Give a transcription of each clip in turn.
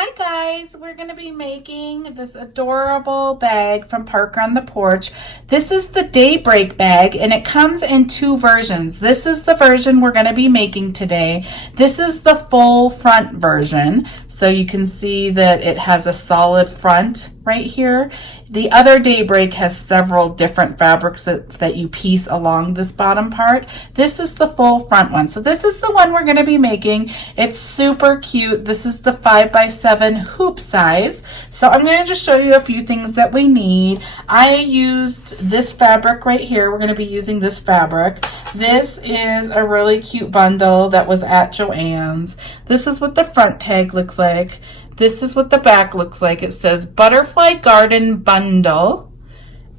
Hi guys, we're going to be making this adorable bag from Parker on the Porch. This is the Daybreak bag and it comes in two versions. This is the version we're going to be making today. This is the full front version. So you can see that it has a solid front right here. The other Daybreak has several different fabrics that you piece along this bottom part. This is the full front one. So this is the one we're going to be making. It's super cute. This is the 5x7 hoop size. So I'm going to just show you a few things that we need. I used this fabric right here. We're going to be using this fabric. This is a really cute bundle that was at Joann's. This is what the front tag looks like. This is what the back looks like. It says Butterfly Garden Bundle,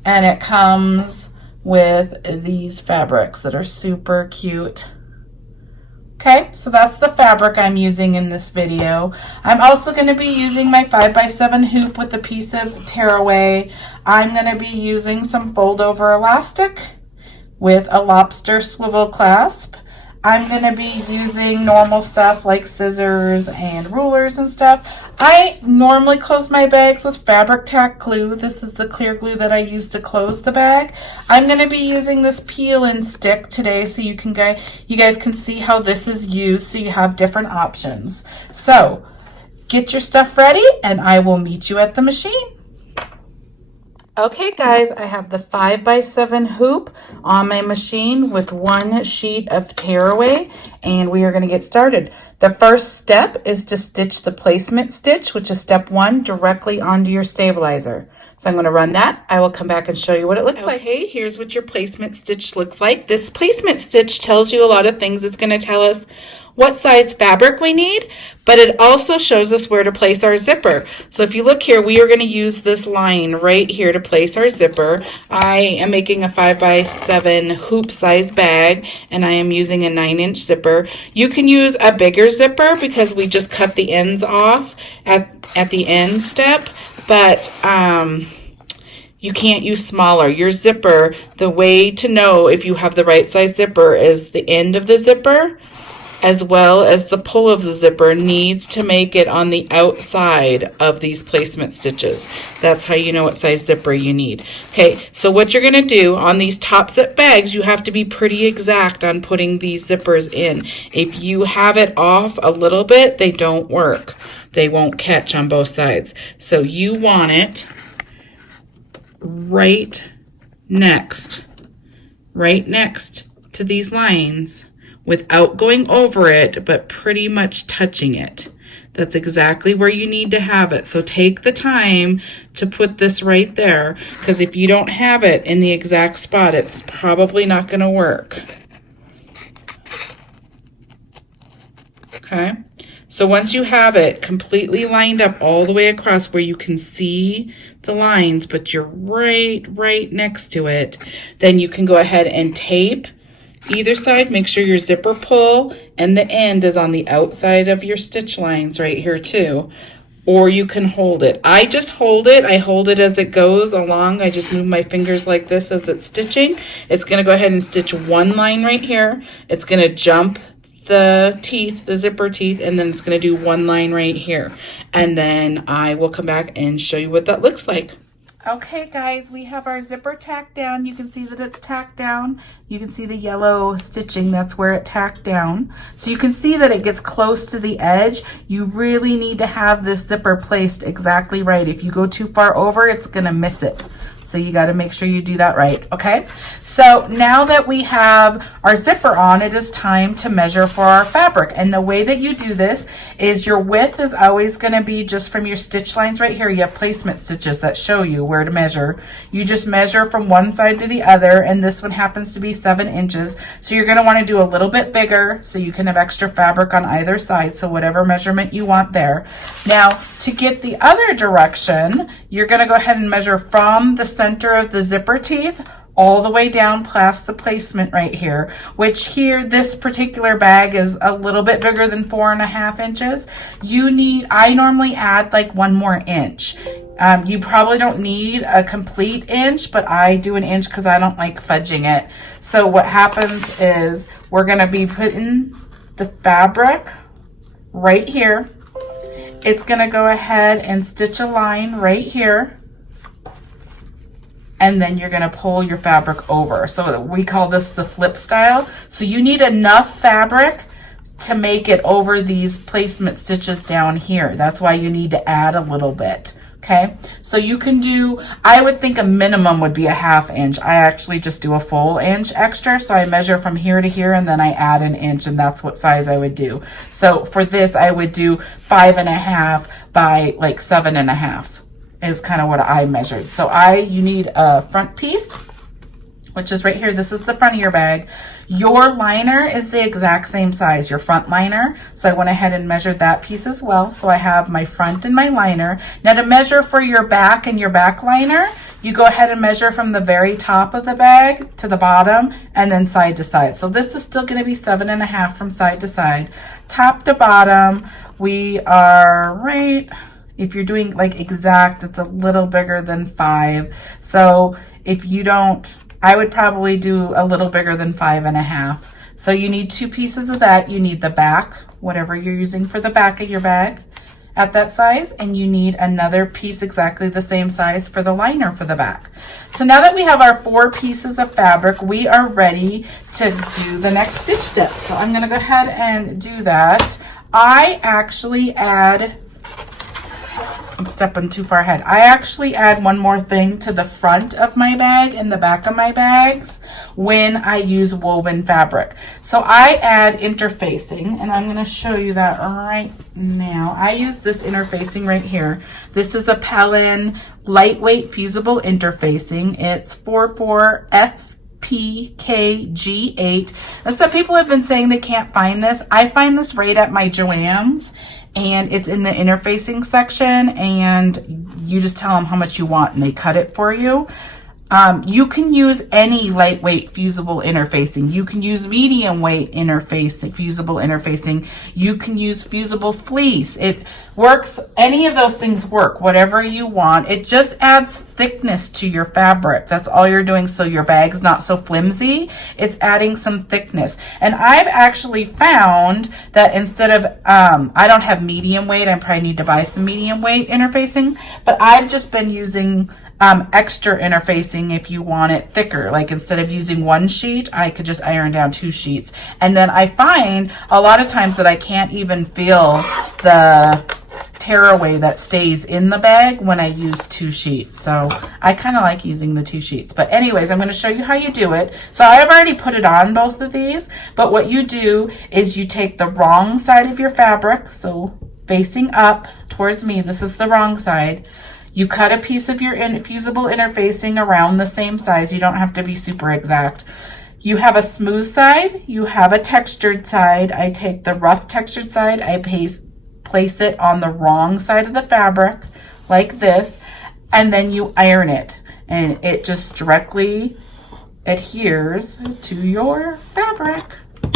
and it comes with these fabrics that are super cute. Okay, so that's the fabric I'm using in this video. I'm also going to be using my 5x7 hoop with a piece of tearaway. I'm going to be using some fold over elastic with a LOBSTER swivel clasp. I'm going to be using normal stuff like scissors and rulers and stuff. I normally close my bags with fabric tack glue. This is the clear glue that I use to close the bag. I'm going to be using this peel-in stick today so you guys can see how this is used, so you have different options. So get your stuff ready and I will meet you at the machine. Okay guys, I have the 5x7 hoop on my machine with one sheet of tearaway, and we are going to get started. The first step is to stitch the placement stitch, which is step 1, directly onto your stabilizer. So I'm going to run that. I will come back and show you what it looks like. Okay, here's what your placement stitch looks like. This placement stitch tells you a lot of things. It's going to tell us what size fabric we need, but it also shows us where to place our zipper. So if you look here, we are going to use this line right here to place our zipper. I am making a 5x7 hoop size bag, and I am using a 9-inch zipper. You can use a bigger zipper because we just cut the ends off at the end step, but you can't use smaller. Your zipper, the way to know if you have the right size zipper is the end of the zipper as well as the pull of the zipper needs to make it on the outside of these placement stitches. That's how you know what size zipper you need. Okay, so what you're going to do on these top zip bags, you have to be pretty exact on putting these zippers in. If you have it off a little bit, they don't work. They won't catch on both sides. So you want it right next to these lines, without going over it, but pretty much touching it. That's exactly where you need to have it. So take the time to put this right there, because if you don't have it in the exact spot, it's probably not going to work. Okay, so once you have it completely lined up all the way across where you can see the lines, but you're right next to it, then you can go ahead and tape either side. Make sure your zipper pull and the end is on the outside of your stitch lines right here too, or you can hold it. I just hold it. I hold it as it goes along. I just move my fingers like this as it's stitching. It's going to go ahead and stitch one line right here. It's going to jump the teeth, the zipper teeth, and then it's going to do one line right here, and then I will come back and show you what that looks like. Okay guys, we have our zipper tacked down. You can see that it's tacked down. You can see the yellow stitching, that's where it tacked down. So you can see that it gets close to the edge. You really need to have this zipper placed exactly right. If you go too far over, it's gonna miss it. So you got to make sure you do that right, okay? So now that we have our zipper on, it is time to measure for our fabric. And the way that you do this is your width is always going to be just from your stitch lines right here. You have placement stitches that show you where to measure. You just measure from one side to the other, and this one happens to be 7 inches. So you're going to want to do a little bit bigger so you can have extra fabric on either side, so whatever measurement you want there. Now, to get the other direction, you're going to go ahead and measure from the center of the zipper teeth all the way down past the placement right here, which here, this particular bag is a little bit bigger than 4.5 inches. I normally add like 1 more inch. You probably don't need a complete inch, but I do an inch because I don't like fudging it. So what happens is we're going to be putting the fabric right here, it's going to go ahead and stitch a line right here. And then you're going to pull your fabric over. So we call this the flip style. So you need enough fabric to make it over these placement stitches down here. That's why you need to add a little bit. Okay, so you can do, I would think a minimum would be a 1/2 inch. I actually just do a full inch extra. So I measure from here to here and then I add an inch, and that's what size I would do. So for this, I would do 5.5 by like 7.5 is kind of what I measured. So you need a front piece, which is right here. This is the front of your bag. Your liner is the exact same size, your front liner. So I went ahead and measured that piece as well. So I have my front and my liner. Now to measure for your back and your back liner, you go ahead and measure from the very top of the bag to the bottom and then side to side. So this is still going to be 7.5 from side to side. Top to bottom, we are right, if you're doing like exact, it's a little bigger than 5. So if you don't, I would probably do a little bigger than 5.5. So you need 2 pieces of that. You need the back, whatever you're using for the back of your bag at that size, and you need another piece exactly the same size for the liner for the back. So now that we have our 4 pieces of fabric, we are ready to do the next stitch step. So I'm going to go ahead and do that. I actually add, I'm stepping too far ahead. I actually add one more thing to the front of my bag and the back of my bags when I use woven fabric. So I add interfacing, and I'm going to show you that right now. I use this interfacing right here. This is a Pellin lightweight fusible interfacing. It's 44FPKG8. Now, some people have been saying they can't find this. I find this right at my Joann's, and it's in the interfacing section, and you just tell them how much you want and they cut it for you. You can use any lightweight fusible interfacing. You can use medium weight fusible interfacing. You can use fusible fleece. It works. Any of those things work, whatever you want. It just adds thickness to your fabric. That's all you're doing. So your bag's not so flimsy. It's adding some thickness. And I've actually found that instead of, I don't have medium weight. I probably need to buy some medium weight interfacing, but I've just been using extra interfacing if you want it thicker. Like instead of using 1 sheet, I could just iron down 2 sheets. And then I find a lot of times that I can't even feel the tearaway that stays in the bag when I use 2 sheets. So I kind of like using the 2 sheets. But anyways, I'm going to show you how you do it. So I've already put it on both of these, but what you do is you take the wrong side of your fabric, so facing up towards me, this is the wrong side. You cut a piece of your fusible interfacing around the same size. You don't have to be super exact. You have a smooth side. You have a textured side. I take the rough textured side. I place it on the wrong side of the fabric like this. And then you iron it. And it just directly adheres to your fabric.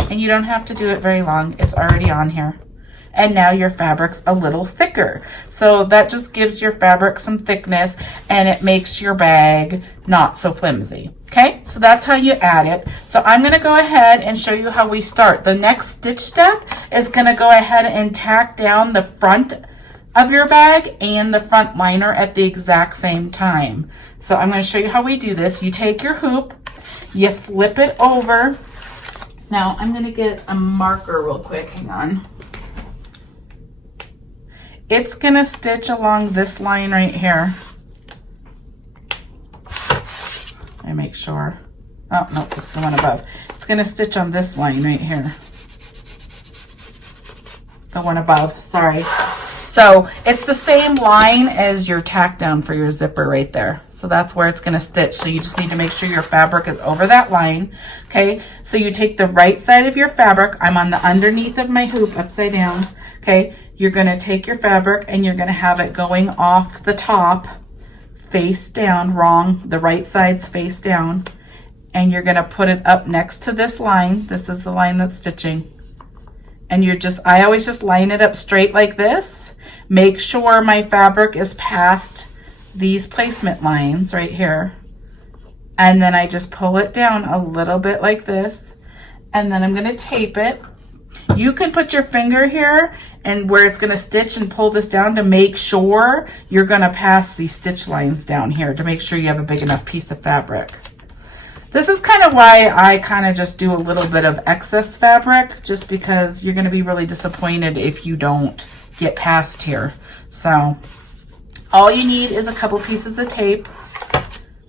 And you don't have to do it very long. It's already on here. And now your fabric's a little thicker. So that just gives your fabric some thickness, and it makes your bag not so flimsy. Okay, so that's how you add it. So I'm gonna go ahead and show you how we start. The next stitch step is gonna go ahead and tack down the front of your bag and the front liner at the exact same time. So I'm gonna show you how we do this. You take your hoop, you flip it over. Now I'm gonna get a marker real quick, hang on. It's going to stitch along this line right here. Let me make sure. Oh, no, it's the one above. It's going to stitch on this line right here. The one above, sorry. So it's the same line as your tack down for your zipper right there. So that's where it's going to stitch. So you just need to make sure your fabric is over that line. Okay, so you take the right side of your fabric. I'm on the underneath of my hoop, upside down. Okay, you're going to take your fabric and you're going to have it going off the top, face down, wrong. The right side's face down. And you're going to put it up next to this line. This is the line that's stitching. And you're just, I always just line it up straight like this. Make sure my fabric is past these placement lines right here. And then I just pull it down a little bit like this. And then I'm going to tape it. You can put your finger here and where it's going to stitch and pull this down to make sure you're going to pass these stitch lines down here to make sure you have a big enough piece of fabric. This is kind of why I kind of just do a little bit of excess fabric, just because you're going to be really disappointed if you don't get past here. So all you need is a couple pieces of tape.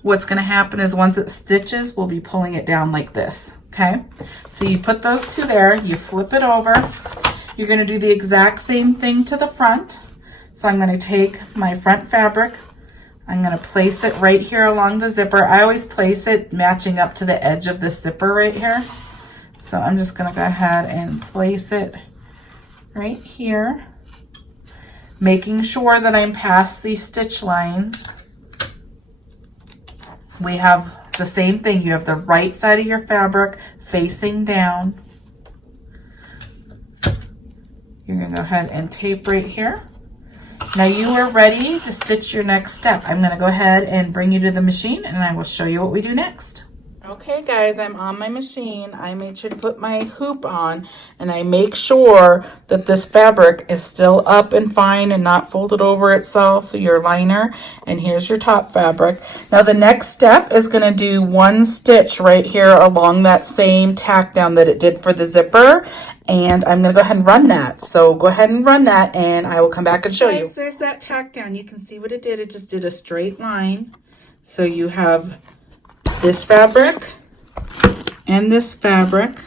What's going to happen is once it stitches, we'll be pulling it down like this. Okay, so you put those two there, you flip it over. You're going to do the exact same thing to the front. So I'm going to take my front fabric, I'm going to place it right here along the zipper. I always place it matching up to the edge of the zipper right here. So I'm just going to go ahead and place it right here, making sure that I'm past these stitch lines. We have the same thing. You have the right side of your fabric facing down. You're going to go ahead and tape right here. Now you are ready to stitch your next step. I'm going to go ahead and bring you to the machine and I will show you what we do next. Okay guys, I'm on my machine. I made sure to put my hoop on and I make sure that this fabric is still up and fine and not folded over itself, your liner. And here's your top fabric. Now the next step is going to do one stitch right here along that same tack down that it did for the zipper. And I'm going to go ahead and run that. So go ahead and run that and I will come back and show you. There's that tack down. You can see what it did. It just did a straight line. So you have this fabric and this fabric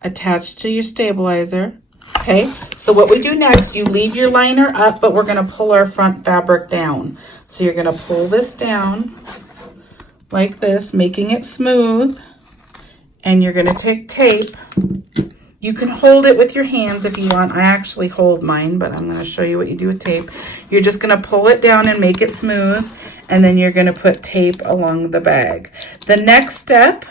attached to your stabilizer. Okay, so what we do next, you leave your liner up, but we're going to pull our front fabric down. So you're going to pull this down like this, making it smooth, and you're going to take tape. You can hold it with your hands if you want. I actually hold mine, but I'm going to show you what you do with tape. You're just going to pull it down and make it smooth, and then you're going to put tape along the bag. The next step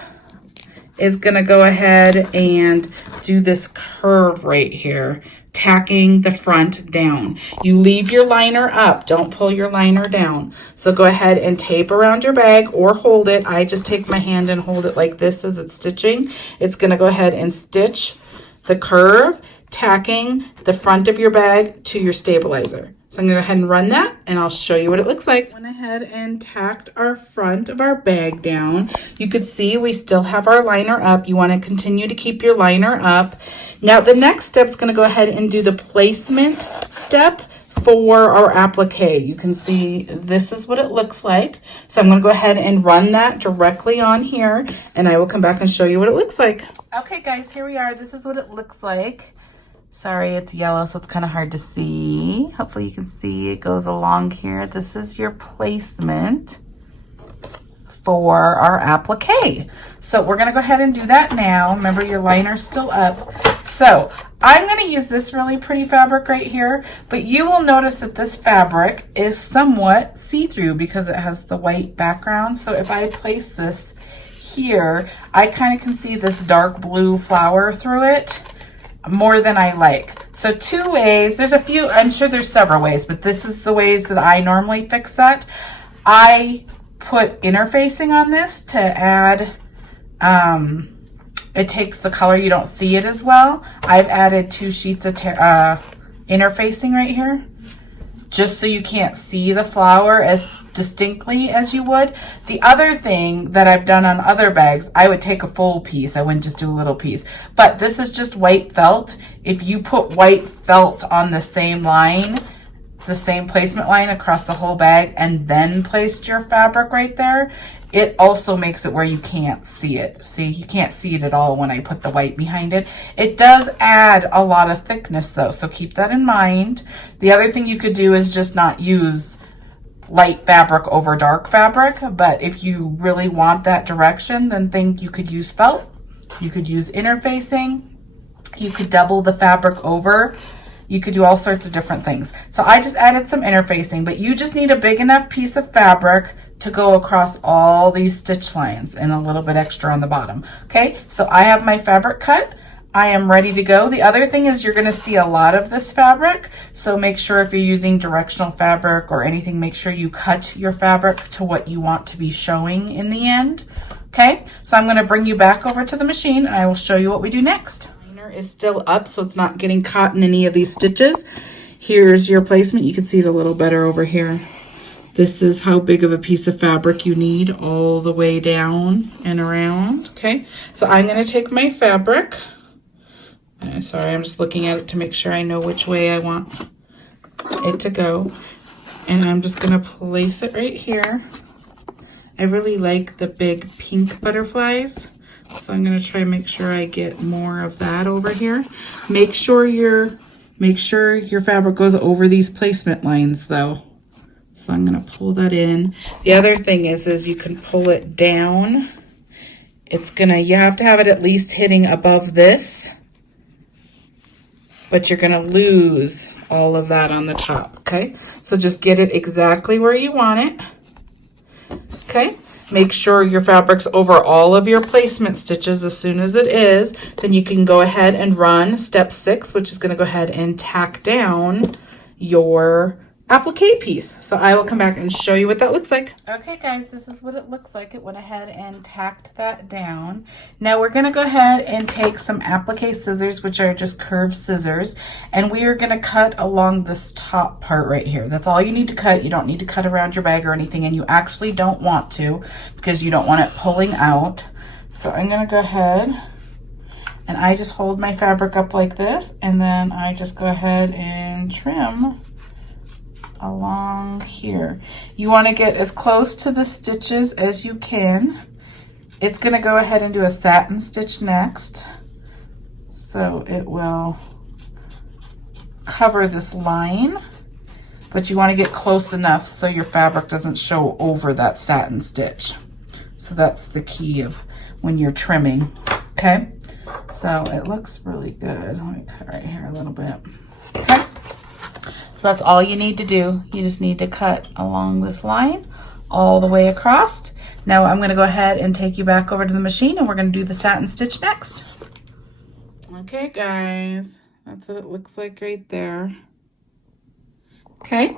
is going to go ahead and do this curve right here, tacking the front down. You leave your liner up, don't pull your liner down. So go ahead and tape around your bag or hold it. I just take my hand and hold it like this as it's stitching. It's going to go ahead and stitch the curve, tacking the front of your bag to your stabilizer. So I'm going to go ahead and run that and I'll show you what it looks like. Went ahead and tacked our front of our bag down. You could see we still have our liner up. You want to continue to keep your liner up. Now the next step is going to go ahead and do the placement step for our applique. You can see this is what it looks like. So I'm going to go ahead and run that directly on here and I will come back and show you what it looks like. Okay guys, here we are. This is what it looks like. Sorry, it's yellow, so it's kind of hard to see. Hopefully you can see it goes along here. This is your placement for our applique. So we're going to go ahead and do that now. Remember, your liner's still up. So I'm going to use this really pretty fabric right here, but you will notice that this fabric is somewhat see-through because it has the white background. So if I place this here, I kind of can see this dark blue flower through it more than I like. So two ways, there's a few, I'm sure there's several ways, but this is the ways that I normally fix that. I put interfacing on this to add, it takes the color, you don't see it as well. I've added 2 sheets of interfacing right here, just so you can't see the flower as distinctly as you would. The other thing that I've done on other bags, I would take a full piece. I wouldn't just do a little piece. But this is just white felt. If you put white felt on the same line, the same placement line across the whole bag, and then placed your fabric right there, it also makes it where you can't see it. See, you can't see it at all when I put the white behind it. It does add a lot of thickness though, so keep that in mind. The other thing you could do is just not use light fabric over dark fabric, but if you really want that direction, then think you could use felt, you could use interfacing, you could double the fabric over, you could do all sorts of different things. So I just added some interfacing, but you just need a big enough piece of fabric to go across all these stitch lines and a little bit extra on the bottom. Okay, so I have my fabric cut. I am ready to go. The other thing is you're going to see a lot of this fabric, so make sure if you're using directional fabric or anything, make sure you cut your fabric to what you want to be showing in the end. Okay, so I'm going to bring you back over to the machine and I will show you what we do next. liner is still up, so it's not getting caught in any of these stitches. Here's your placement. You can see it a little better over here. This is how big of a piece of fabric you need all the way down and around, okay? So I'm gonna take my fabric. Sorry, I'm just looking at it to make sure I know which way I want it to go. And I'm just gonna place it right here. I really like the big pink butterflies, so I'm gonna try to make sure I get more of that over here. Make sure your fabric goes over these placement lines though. So I'm gonna pull that in. The other thing is you can pull it down. You have to have it at least hitting above this, but you're gonna lose all of that on the top, okay? So just get it exactly where you want it, okay? Make sure your fabric's over all of your placement stitches. As soon as it is, then you can go ahead and run step 6, which is gonna go ahead and tack down your applique piece. So I will come back and show you what that looks like. Okay guys, this is what it looks like. It went ahead and tacked that down. Now we're gonna go ahead and take some applique scissors, which are just curved scissors, and we are gonna cut along this top part right here. That's all you need to cut. You don't need to cut around your bag or anything, and you actually don't want to because you don't want it pulling out. So I'm gonna go ahead and I just hold my fabric up like this, and then I just go ahead and trim along here. You want to get as close to the stitches as you can. It's going to go ahead and do a satin stitch next, so it will cover this line, but you want to get close enough so your fabric doesn't show over that satin stitch. So that's the key of when you're trimming, okay? So it looks really good. Let me cut right here a little bit, okay? So that's all you need to do. You just need to cut along this line all the way across. Now I'm going to go ahead and take you back over to the machine, and we're going to do the satin stitch next. Okay guys, that's what it looks like right there. Okay,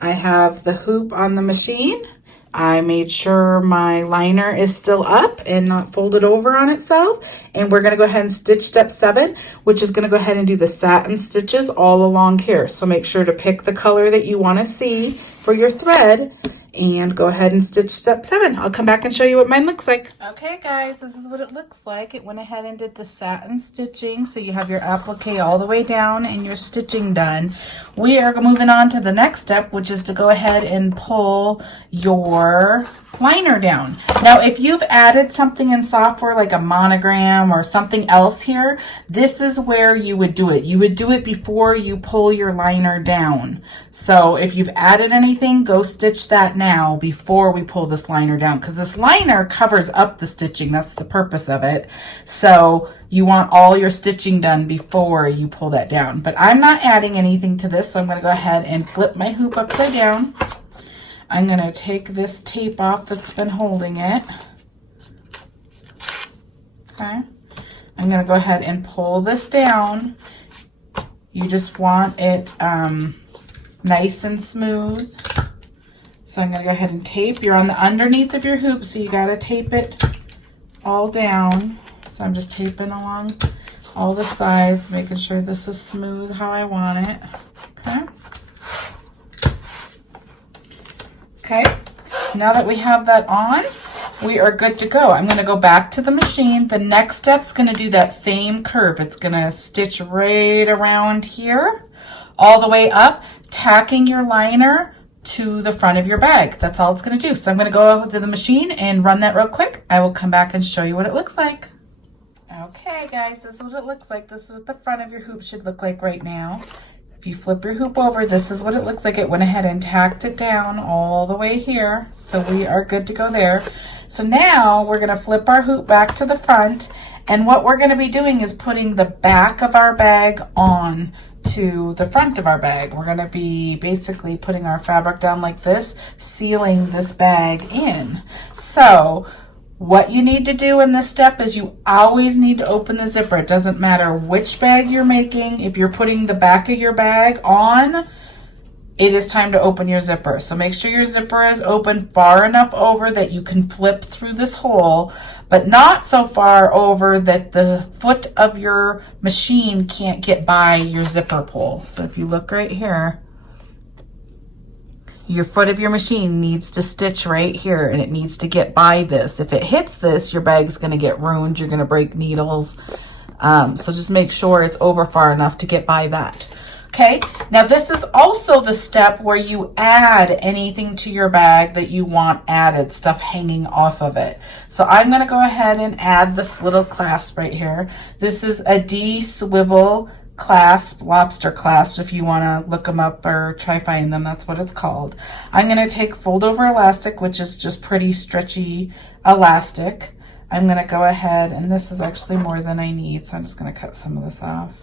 I have the hoop on the machine. I made sure my liner is still up and not folded over on itself. And we're gonna go ahead and stitch step 7, which is gonna go ahead and do the satin stitches all along here. So make sure to pick the color that you wanna see for your thread and go ahead and stitch step 7. I'll come back and show you what mine looks like. Okay guys, this is what it looks like. It went ahead and did the satin stitching, so you have your applique all the way down and your stitching done. We are moving on to the next step, which is to go ahead and pull your liner down. Now if you've added something in software like a monogram or something else here, this is where you would do it. You would do it before you pull your liner down. So if you've added anything, go stitch that now before we pull this liner down, because this liner covers up the stitching. That's the purpose of it. So you want all your stitching done before you pull that down. But I'm not adding anything to this, so I'm going to go ahead and flip my hoop upside down. I'm going to take this tape off that's been holding it. Okay. I'm going to go ahead and pull this down. You just want it nice and smooth. So I'm going to go ahead and tape. You're on the underneath of your hoop, so you got to tape it all down. So I'm just taping along all the sides, making sure this is smooth how I want it. Okay. Okay, now that we have that on, we are good to go. I'm going to go back to the machine. The next step's going to do that same curve. It's going to stitch right around here, all the way up, tacking your liner to the front of your bag. That's all it's going to do. So I'm going to go over to the machine and run that real quick. I will come back and show you what it looks like. Okay guys, this is what it looks like. This is what the front of your hoop should look like right now. If you flip your hoop over, this is what it looks like. It went ahead and tacked it down all the way here. So we are good to go there. So now we're going to flip our hoop back to the front. And what we're going to be doing is putting the back of our bag on to the front of our bag. We're going to be basically putting our fabric down like this, sealing this bag in. So what you need to do in this step is you always need to open the zipper. It doesn't matter which bag you're making. If you're putting the back of your bag on, it is time to open your zipper. So make sure your zipper is open far enough over that you can flip through this hole, but not so far over that the foot of your machine can't get by your zipper pull. So if you look right here, your foot of your machine needs to stitch right here, and it needs to get by this. If it hits this, your bag's going to get ruined. You're going to break needles. So just make sure it's over far enough to get by that. Okay, now this is also the step where you add anything to your bag that you want added, stuff hanging off of it. So I'm going to go ahead and add this little clasp right here. This is a D swivel clasp, lobster clasp, if you want to look them up or try find them, that's what it's called. I'm going to take fold over elastic, which is just pretty stretchy elastic. I'm going to go ahead, and this is actually more than I need, so I'm just going to cut some of this off.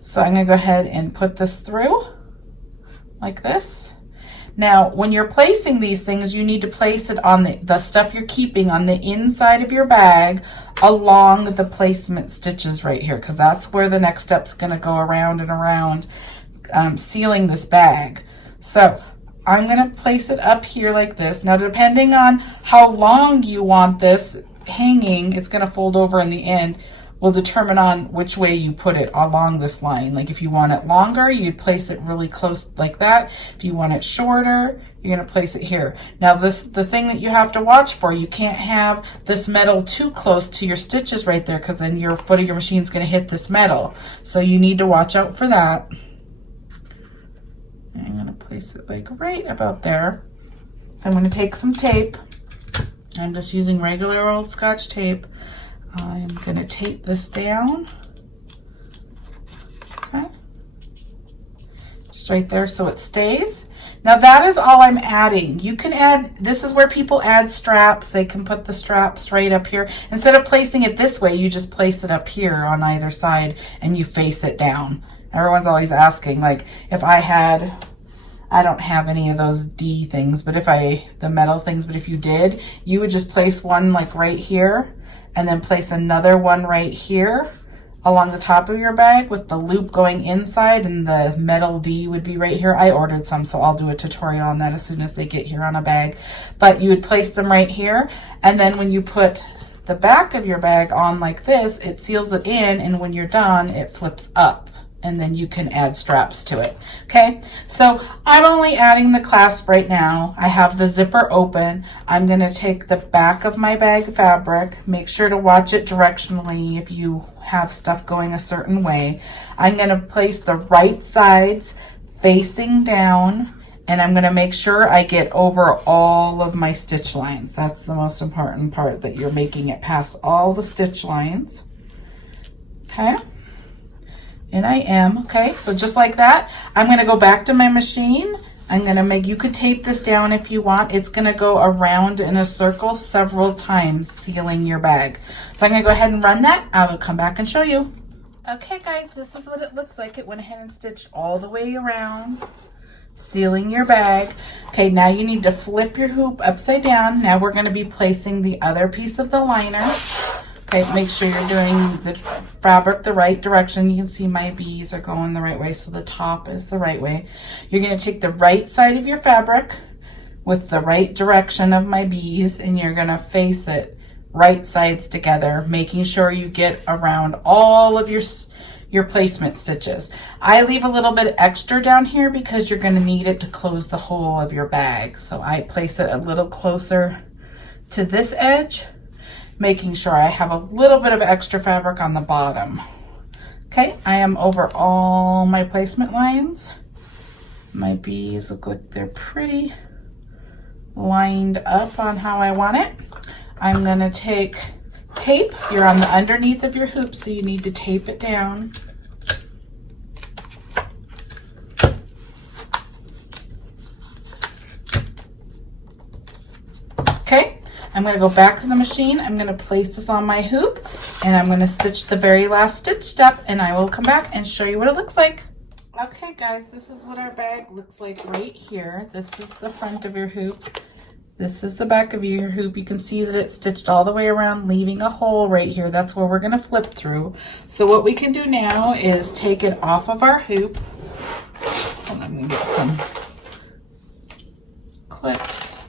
So I'm going to go ahead and put this through like this. Now, when you're placing these things, you need to place it on the stuff you're keeping on the inside of your bag along the placement stitches right here, because that's where the next step's going to go around and around, sealing this bag. So I'm going to place it up here like this. Now, depending on how long you want this hanging, it's going to fold over in the end, will determine on which way you put it along this line. Like if you want it longer, you'd place it really close like that. If you want it shorter, you're going to place it here. Now the thing that you have to watch for, you can't have this metal too close to your stitches right there, because then your foot of your machine is going to hit this metal. So you need to watch out for that. I'm going to place it like right about there. So I'm going to take some tape. I'm just using regular old Scotch tape. I'm going to tape this down. Okay. Just right there so it stays. Now that is all I'm adding. You can add, this is where people add straps. They can put the straps right up here. Instead of placing it this way, you just place it up here on either side and you face it down. Everyone's always asking, like, if I had, I don't have any of those D things, but the metal things, but if you did, you would just place one like right here and then place another one right here along the top of your bag with the loop going inside, and the metal D would be right here. I ordered some, so I'll do a tutorial on that as soon as they get here on a bag. But you would place them right here, and then when you put the back of your bag on like this, it seals it in, and when you're done, it flips up, and then you can add straps to it. Okay, so I'm only adding the clasp right now. I have the zipper open. I'm going to take the back of my bag fabric, make sure to watch it directionally if you have stuff going a certain way. I'm going to place the right sides facing down, and I'm going to make sure I get over all of my stitch lines. That's the most important part, that you're making it past all the stitch lines. Okay. And I am, okay, so just like that, I'm going to go back to my machine. I'm going to make, you could tape this down if you want. It's going to go around in a circle several times, sealing your bag. So I'm going to go ahead and run that. I will come back and show you. Okay guys, this is what it looks like. It went ahead and stitched all the way around, sealing your bag. Okay, now you need to flip your hoop upside down. Now we're going to be placing the other piece of the liner. Okay, make sure you're doing the fabric the right direction. You can see my bees are going the right way, so the top is the right way. You're going to take the right side of your fabric with the right direction of my bees, and you're going to face it right sides together, making sure you get around all of your placement stitches. I leave a little bit extra down here because you're going to need it to close the hole of your bag. So I place it a little closer to this edge, making sure I have a little bit of extra fabric on the bottom. Okay, I am over all my placement lines. My bees look like they're pretty lined up on how I want it. I'm gonna take tape. You're on the underneath of your hoop, so you need to tape it down. Okay. I'm going to go back to the machine. I'm going to place this on my hoop, and I'm going to stitch the very last stitch step, and I will come back and show you what it looks like. Okay guys, this is what our bag looks like right here. This is the front of your hoop. This is the back of your hoop. You can see that it's stitched all the way around, leaving a hole right here. That's where we're going to flip through. So what we can do now is take it off of our hoop. And I'm going to get some clips.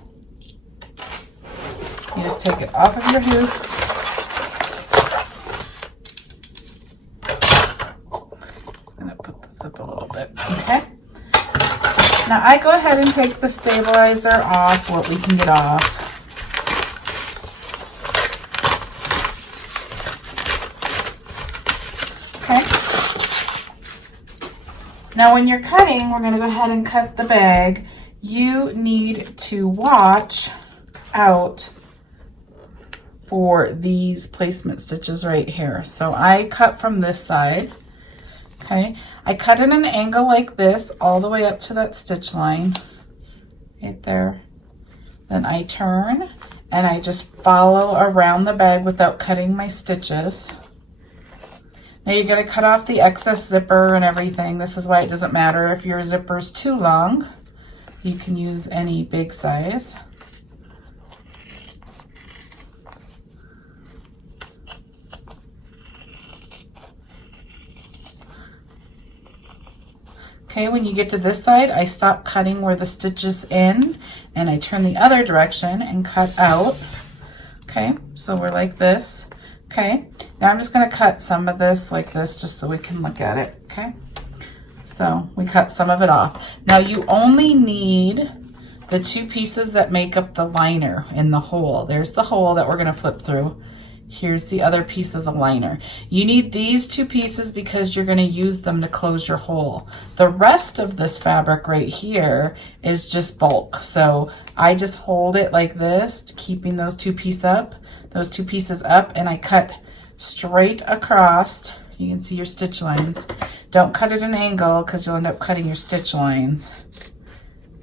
You just take it off of your hoop. Just going to put this up a little bit. Okay. Now I go ahead and take the stabilizer off, what we can get off. Okay. Now when you're cutting, we're going to go ahead and cut the bag. You need to watch out for these placement stitches right here. So I cut from this side. Okay, I cut at an angle like this all the way up to that stitch line right there. Then I turn and I just follow around the bag without cutting my stitches. Now you're going to cut off the excess zipper and everything. This is why it doesn't matter if your zipper is too long. You can use any big size. Okay, when you get to this side, I stop cutting where the stitches in and I turn the other direction and cut out. Okay, so we're like this. Okay, now I'm just going to cut some of this like this just so we can look at it. Okay, so we cut some of it off. Now you only need the two pieces that make up the liner in the hole. There's the hole that we're going to flip through. Here's the other piece of the liner. You need these two pieces because you're going to use them to close your hole. The rest of this fabric right here is just bulk. So I just hold it like this, keeping those two pieces up, and I cut straight across. You can see your stitch lines. Don't cut at an angle because you'll end up cutting your stitch lines.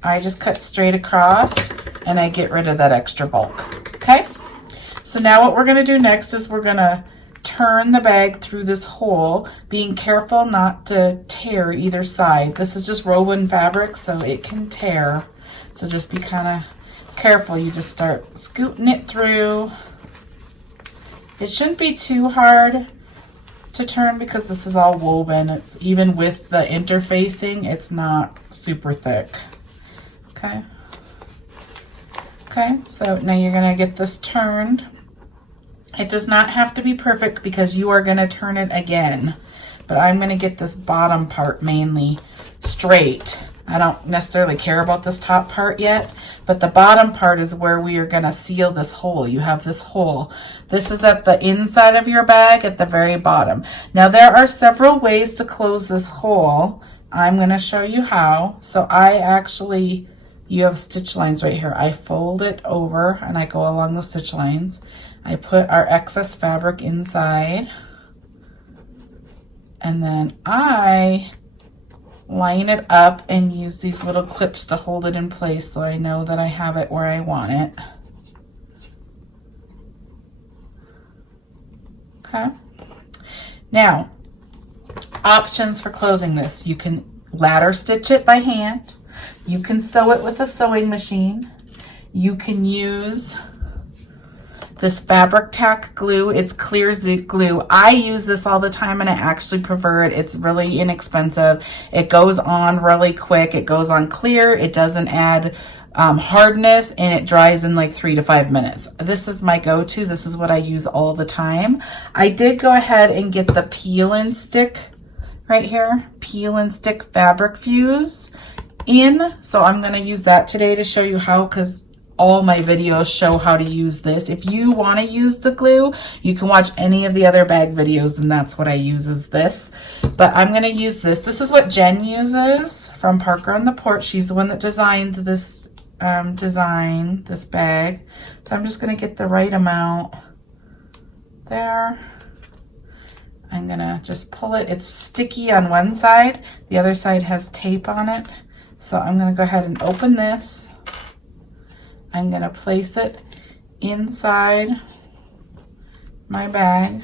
I just cut straight across and I get rid of that extra bulk. Okay? So now what we're going to do next is we're going to turn the bag through this hole, being careful not to tear either side. This is just woven fabric, so it can tear. So just be kind of careful. You just start scooting it through. It shouldn't be too hard to turn because this is all woven. It's even with the interfacing, it's not super thick. Okay. Okay, so now you're going to get this turned. It does not have to be perfect because you are going to turn it again. But I'm going to get this bottom part mainly straight. I don't necessarily care about this top part yet, but the bottom part is where we are going to seal this hole. You have this hole. This is at the inside of your bag at the very bottom. Now there are several ways to close this hole. I'm going to show you how. So you have stitch lines right here. I fold it over and I go along the stitch lines. I put our excess fabric inside and then I line it up and use these little clips to hold it in place so I know that I have it where I want it. Okay. Now, options for closing this. You can ladder stitch it by hand. You can sew it with a sewing machine. You can use this fabric tack glue. It's clear glue. I use this all the time and I actually prefer it. It's really inexpensive. It goes on really quick. It goes on clear. It doesn't add hardness and it dries in like 3 to 5 minutes. This is my go-to. This is what I use all the time. I did go ahead and get the peel and stick right here. Peel and stick fabric fuse in. So I'm going to use that today to show you how, because all my videos show how to use this. If you want to use the glue, you can watch any of the other bag videos, and that's what I use is this. But I'm going to use this. This is what Jen uses from Parker on the Porch. She's the one that designed this this bag. So I'm just going to get the right amount there. I'm going to just pull it. It's sticky on one side. The other side has tape on it. So I'm going to go ahead and open this. I'm going to place it inside my bag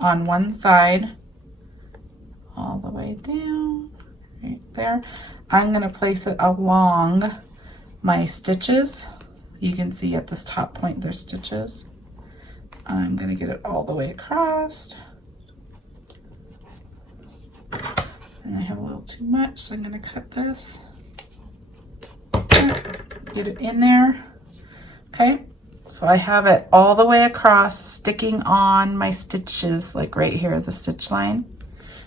on one side all the way down right there. I'm going to place it along my stitches. You can see at this top point there's stitches. I'm going to get it all the way across. And I have a little too much, so I'm going to cut this. Get it in there. Okay, so I have it all the way across, sticking on my stitches, like right here, the stitch line.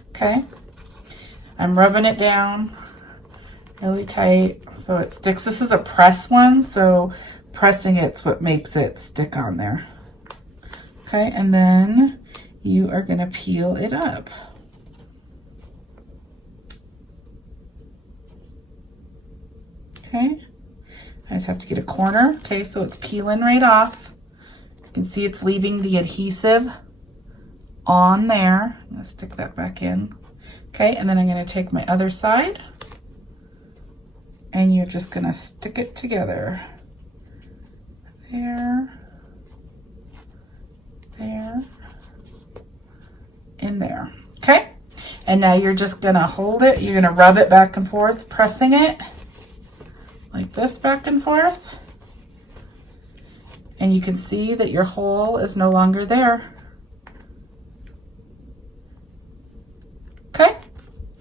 Okay, I'm rubbing it down really tight so it sticks. This is a press one, so pressing it's what makes it stick on there. Okay, and then you are going to peel it up. Okay, I just have to get a corner. Okay, so it's peeling right off. You can see it's leaving the adhesive on there. I'm going to stick that back in. Okay, and then I'm going to take my other side and you're just going to stick it together. There, there, in there. Okay, and now you're just going to hold it. You're going to rub it back and forth, pressing it like this back and forth, and you can see that your hole is no longer there. Okay,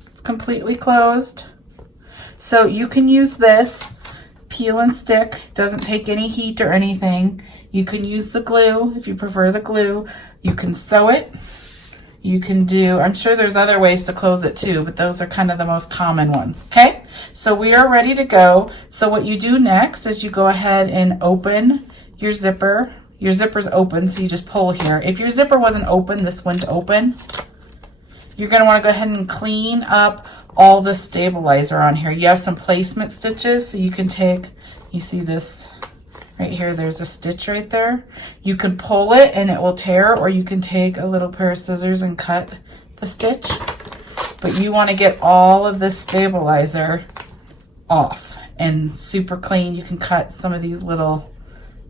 it's completely closed. So you can use this peel and stick. Doesn't take any heat or anything. You can use the glue if you prefer the glue. You can sew it. You can do, I'm sure there's other ways to close it too, but those are kind of the most common ones. Okay, so we are ready to go. So what you do next is you go ahead and open your zipper. Your zipper's open, so you just pull here. If your zipper wasn't open, this wouldn't open. You're going to want to go ahead and clean up all the stabilizer on here. You have some placement stitches, so you can take, you see this right here, there's a stitch right there. You can pull it and it will tear, or you can take a little pair of scissors and cut the stitch. But you want to get all of this stabilizer off and super clean. You can cut some of these little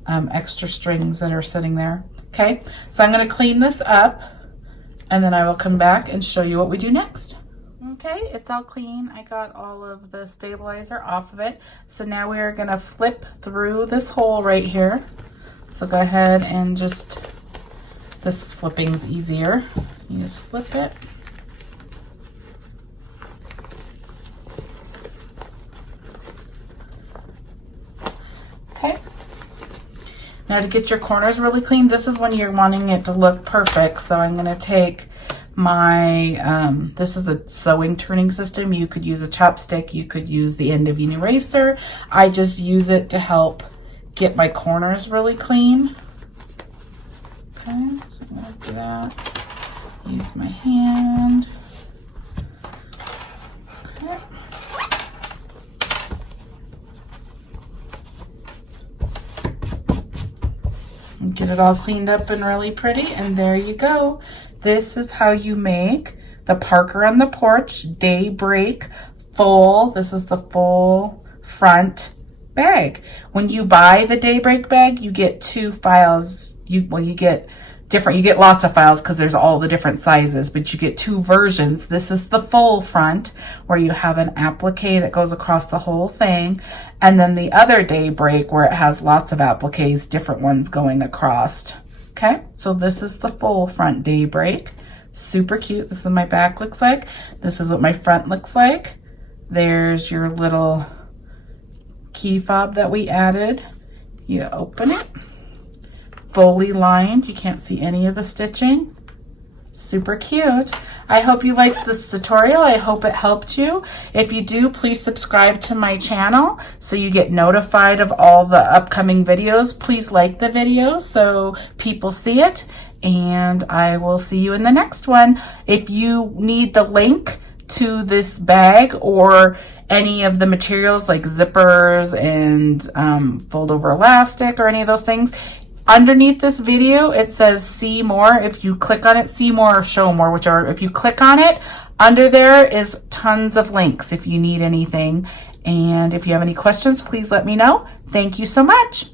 extra strings that are sitting there. Okay, so I'm going to clean this up and then I will come back and show you what we do next. Okay, it's all clean. I got all of the stabilizer off of it. So now we are going to flip through this hole right here. So go ahead and just, this flipping's easier. You just flip it. Okay. Now to get your corners really clean, this is when you're wanting it to look perfect. So I'm going to take my, this is a sewing turning system. You could use a chopstick, you could use the end of an eraser. I just use it to help get my corners really clean. Okay, so I'm going to do that. Use my hand. Okay. And get it all cleaned up and really pretty, and there you go. This is how you make the Parker on the Porch Daybreak full. This is the full front bag. When you buy the Daybreak bag, you get two files. You get different, you get lots of files because there's all the different sizes, but you get two versions. This is the full front where you have an applique that goes across the whole thing, and then the other Daybreak where it has lots of appliques, different ones going across. Okay, so this is the full front Daybreak. Super cute. This is what my back looks like. This is what my front looks like. There's your little key fob that we added. You open it. Fully lined. You can't see any of the stitching. Super cute. I hope you liked this tutorial. I hope it helped you. If you do, please subscribe to my channel so you get notified of all the upcoming videos. Please like the video so people see it, and I will see you in the next one. If you need the link to this bag or any of the materials like zippers and fold over elastic or any of those things, underneath this video, it says see more. If you click on it, see more or show more, whichever. If you click on it, under there is tons of links if you need anything. And if you have any questions, please let me know. Thank you so much.